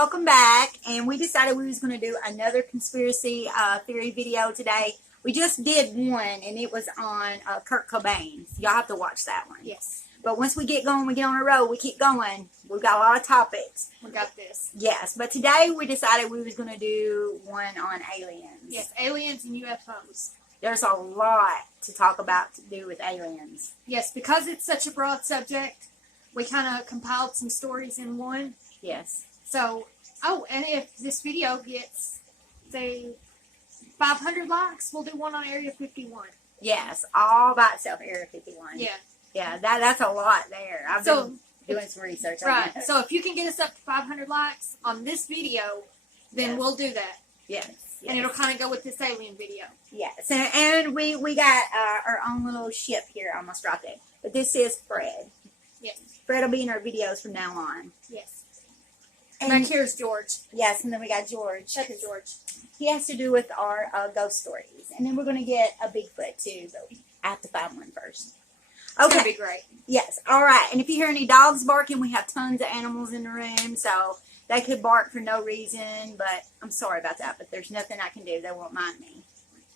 welcome back. And we decided we was going to do another conspiracy theory video today. We just did one, and it was on Kurt Cobain. Y'all have to watch that one. Yes. But once we get going, we get on a road, we keep going. We've got a lot of topics. We got this. Yes, but today we decided we was going to do one on aliens. Yes, aliens and UFOs. There's a lot to talk about to do with aliens. Yes, because it's such a broad subject, we kind of compiled some stories in one. Yes. So, and if this video gets, say, 500 likes, we'll do one on Area 51. Yes, all by itself, Area 51. Yeah. Yeah, that's a lot there. I've been doing some research on right. that. So if you can get us up to 500 likes on this video, then we'll do that. Yes. And it'll kind of go with this alien video. Yes. And we got our own little ship here almost right there. But this is Fred. Yes. Fred will be in our videos from now on. Yes. And back here's George. Yes, and then we got George. That's George. He has to do with our ghost stories. And then we're going to get a Bigfoot too, but I have to find one first. Okay. Okay. That'd be great. Yes. All right. And if you hear any dogs barking, we have tons of animals in the room, so they could bark for no reason. But I'm sorry about that. But there's nothing I can do. They won't mind me.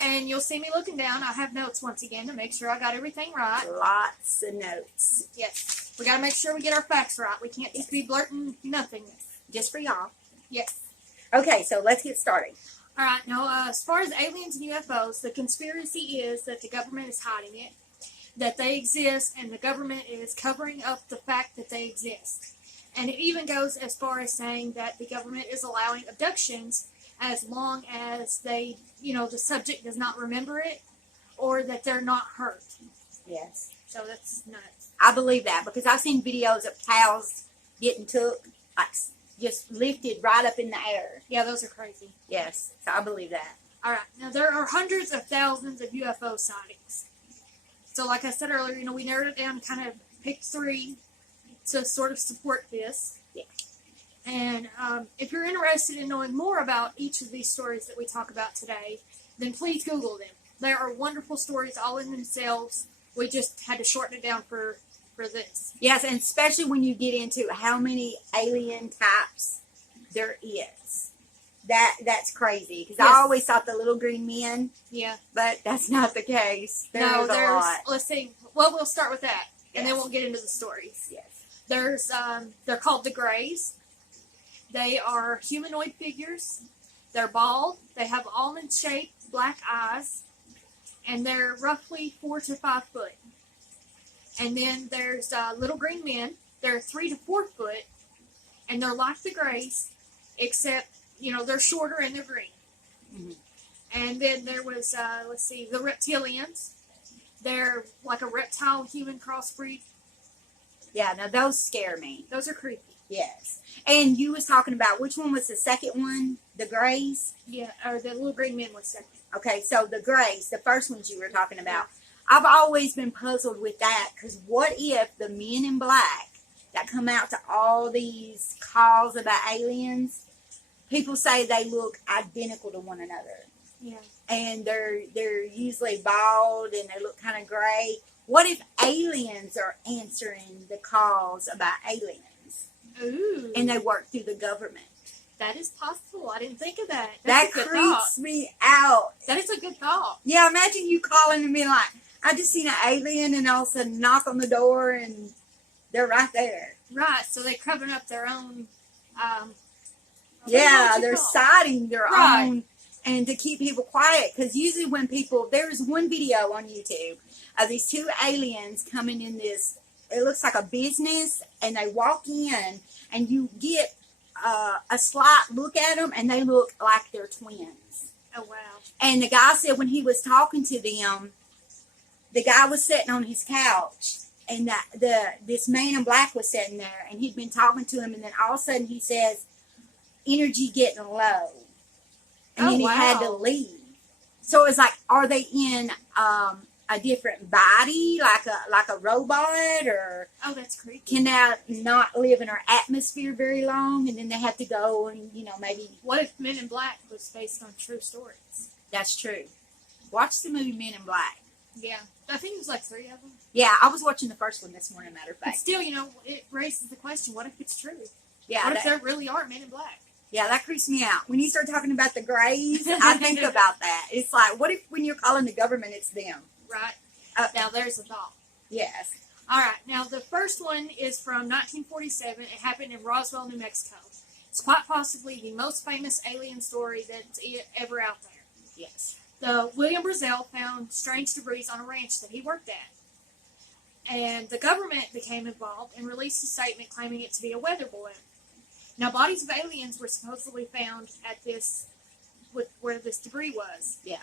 And you'll see me looking down. I have notes once again to make sure I got everything right. Lots of notes. Yes. We got to make sure we get our facts right. We can't just be blurting nothingness. Just for y'all. Yes. Okay. So let's get started. All right. Now, as far as aliens and UFOs, the conspiracy is that the government is hiding it, that they exist, and the government is covering up the fact that they exist. And it even goes as far as saying that the government is allowing abductions as long as they, the subject does not remember it or that they're not hurt. Yes. So that's nuts. I believe that because I've seen videos of cows getting took, like just lifted right up in the air. Yeah, those are crazy. Yes. So I believe that. All right. Now, there are hundreds of thousands of UFO sightings. So like I said earlier, we narrowed it down, kind of picked 3 to sort of support this. Yeah. And if you're interested in knowing more about each of these stories that we talk about today, then please Google them. There are wonderful stories all in themselves. We just had to shorten it down for this. Yes, and especially when you get into how many alien types there is. That's crazy because Yes. I always thought the little green men, Yeah. but that's not the case. There's a lot. Let's see. Well, we'll start with that, and then Yes. we'll get into the stories. Yes. There's, they're called the Greys. They are humanoid figures. They're bald. They have almond-shaped black eyes, and they're roughly 4 to 5 foot. And then there's little green men. They're 3 to 4 foot, and they're like the Greys, except they're shorter and they're green. Mm-hmm. And then there was the reptilians. They're like a reptile-human crossbreed. Yeah, now those scare me. Those are creepy. Yes. And you was talking about, which one was the second one? The Greys? Yeah, or the little green men was second. Okay, so the Greys, the first ones you were talking about. I've always been puzzled with that because what if the men in black that come out to all these calls about aliens, people say they look identical to one another. Yeah. And they're usually bald and they look kind of gray. What if aliens are answering the calls about aliens? Ooh. And they work through the government. That is possible. I didn't think of that. That That's a good creeps thought. me out. That is a good thought. Yeah, imagine you calling and being like, I just seen an alien, and all of a sudden knock on the door and they're right there. Right. So they're covering up their own. Yeah, they're citing their Right. own, and to keep people quiet. Because usually when people, there was one video on YouTube of these 2 aliens coming in this, it looks like a business, and they walk in, and you get a slight look at them, and they look like they're twins. Oh wow. And the guy said when he was talking to them, the guy was sitting on his couch, and this man in black was sitting there, and he'd been talking to him, and then all of a sudden he says, energy getting low. And then he had to leave. So it's like, are they in a different body, like a robot, or Oh, that's creepy. can they not live in our atmosphere very long, and then they have to go and, maybe... What if Men in Black was based on true stories? That's true. Watch the movie Men in Black. Yeah. I think it was like 3 of them. Yeah, I was watching the first one this morning, matter of But fact. still, it raises the question, what if it's true? Yeah, What if there really are Men in Black? Yeah, that creeps me out. When you start talking about the Greys, I think about that. It's like, what if when you're calling the government, it's them? Right. Uh, Now there's a thought. yes. All right. Now the first one is from 1947. It happened in Roswell, New Mexico. It's quite possibly the most famous alien story that's ever out there. Yes. The William Brazel found strange debris on a ranch that he worked at. And the government became involved and released a statement claiming it to be a weather balloon. Now, bodies of aliens were supposedly found at where this debris was. Yeah.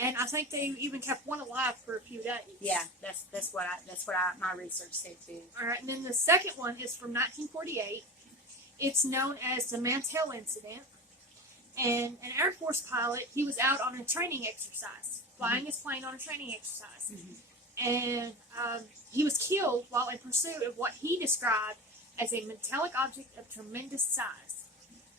And I think they even kept one alive for a few days. Yeah, that's what my research said too. All right, and then the second one is from 1948. It's known as the Mantell incident. And an Air Force pilot, he was out on a training exercise, flying his plane on a training exercise. Mm-hmm. And he was killed while in pursuit of what he described as a metallic object of tremendous size.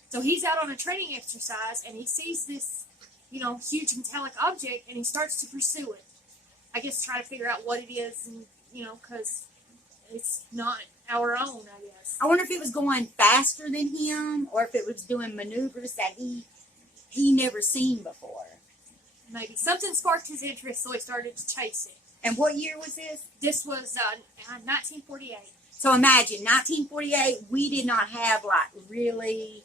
So he's out on a training exercise, and he sees this, huge metallic object, and he starts to pursue it. I guess try to figure out what it is, and, because it's not our own, I guess. I wonder if it was going faster than him, or if it was doing maneuvers that he never seen before. Maybe something sparked his interest, so he started to chase it. And what year was this? This was 1948. So imagine, 1948, we did not have really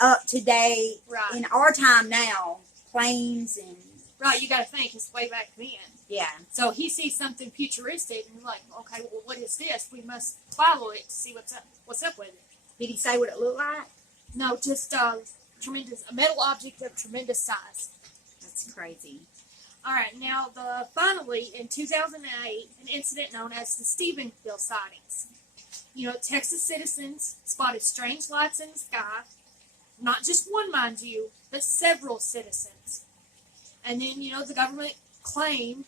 up to date, Right. in our time now, planes and, Right, you got to think, it's way back then. yeah. So he sees something futuristic, and he's like, okay, well, what is this? We must follow it to see what's up with it. Did he say what it looked like? No, just a metal object of tremendous size. That's crazy. All right, now finally in 2008, an incident known as the Stephenville sightings. Texas citizens spotted strange lights in the sky. Not just one, mind you, but several citizens. And then, the government claimed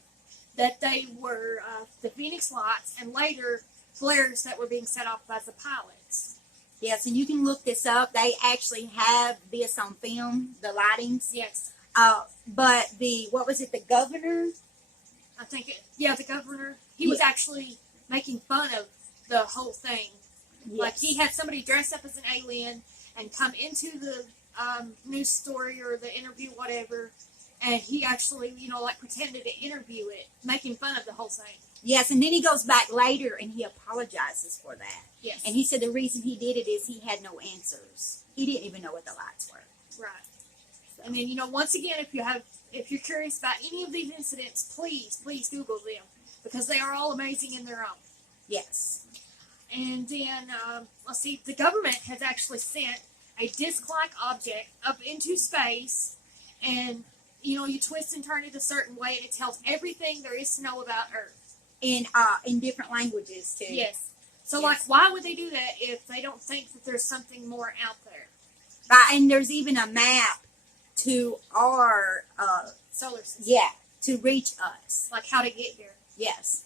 that they were the Phoenix lights, and later flares that were being set off by the pilots. Yes, and you can look this up. They actually have this on film, the lightings. Yes. But what was it, the governor? I think, the governor, he was actually making fun of the whole thing. Yes. Like, he had somebody dress up as an alien and come into the news story or the interview, whatever, and he actually, pretended to interview it, making fun of the whole thing. Yes, and then he goes back later and he apologizes for that. Yes. And he said the reason he did it is he had no answers. He didn't even know what the lights were. Right. And then, once again, if you're curious about any of these incidents, please Google them, because they are all amazing in their own. Yes. And then, let's see, the government has actually sent a disc-like object up into space, and, you twist and turn it a certain way, and it tells everything there is to know about Earth. In different languages, too. Yes. So, Yes. why would they do that if they don't think that there's something more out there? And there's even a map to our, Solar system. yeah, to reach us. Like how to get here. Yes.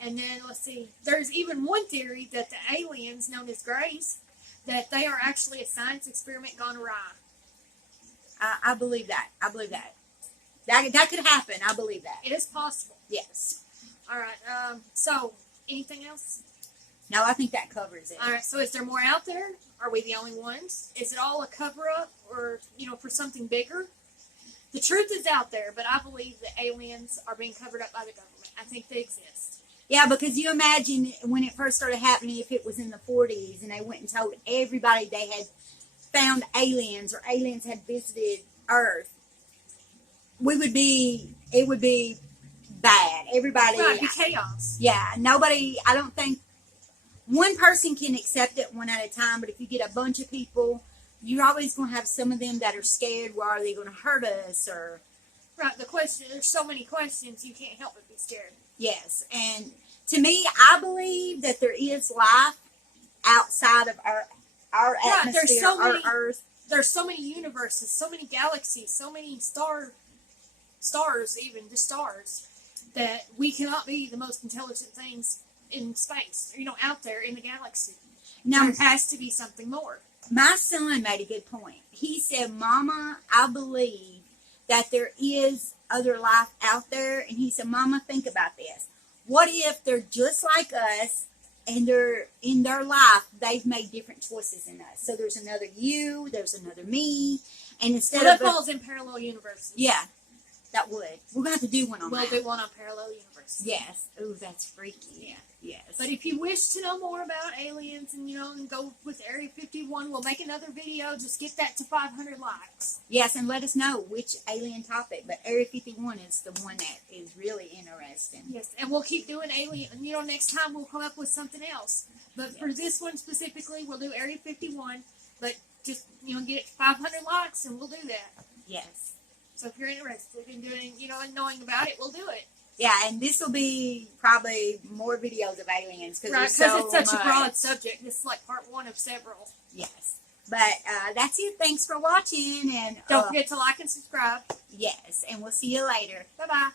And then, let's see, there's even one theory that the aliens, known as Greys, that they are actually a science experiment gone awry. I believe that. I believe that. That could happen. I believe that. It is possible. Yes. All right, so, anything else? No, I think that covers it. All right, so is there more out there? Are we the only ones? Is it all a cover-up or, for something bigger? The truth is out there, but I believe that aliens are being covered up by the government. I think they exist. Yeah, because you imagine when it first started happening, if it was in the 40s and they went and told everybody they had found aliens or aliens had visited Earth, it would be bad. Everybody. Right, be chaos. Yeah, nobody, I don't think, one person can accept it one at a time, but if you get a bunch of people, you're always going to have some of them that are scared. Well, are they going to hurt us? Or Right, there's so many questions, you can't help but be scared. yes, and to me, I believe that there is life outside of our Right, atmosphere, there's so our many- Earth. There's so many universes, so many galaxies, so many stars, even just stars, that we cannot be the most intelligent things in space, out there in the galaxy. Now, There has to be something more. my son made a good point. He said, Mama, I believe that there is other life out there. And he said, Mama, think about this. What if they're just like us and they're in their life, they've made different choices than us. So there's another you, there's another me, and instead Well, of that falls in parallel universes. yeah, that would. We're gonna have to do one on We'll that. do one on parallel universes. Yes. Ooh, that's freaky. Yeah. Yes. But if you wish to know more about aliens and and go with Area 51, we'll make another video. Just get that to 500 likes. yes, and let us know which alien topic. But Area 51 is the one that is really interesting. Yes, and we'll keep doing alien. Next time we'll come up with something else. But for this one specifically, we'll do Area 51. But just get it to 500 likes, and we'll do that. Yes. So if you're interested in doing, and knowing about it, we'll do it. Yeah, and this will be probably more videos of aliens because Right, because it's such a broad subject. This is like part 1 of several. Yes. But that's it. Thanks for watching, and Don't forget to like and subscribe. yes, and we'll see you later. Bye bye.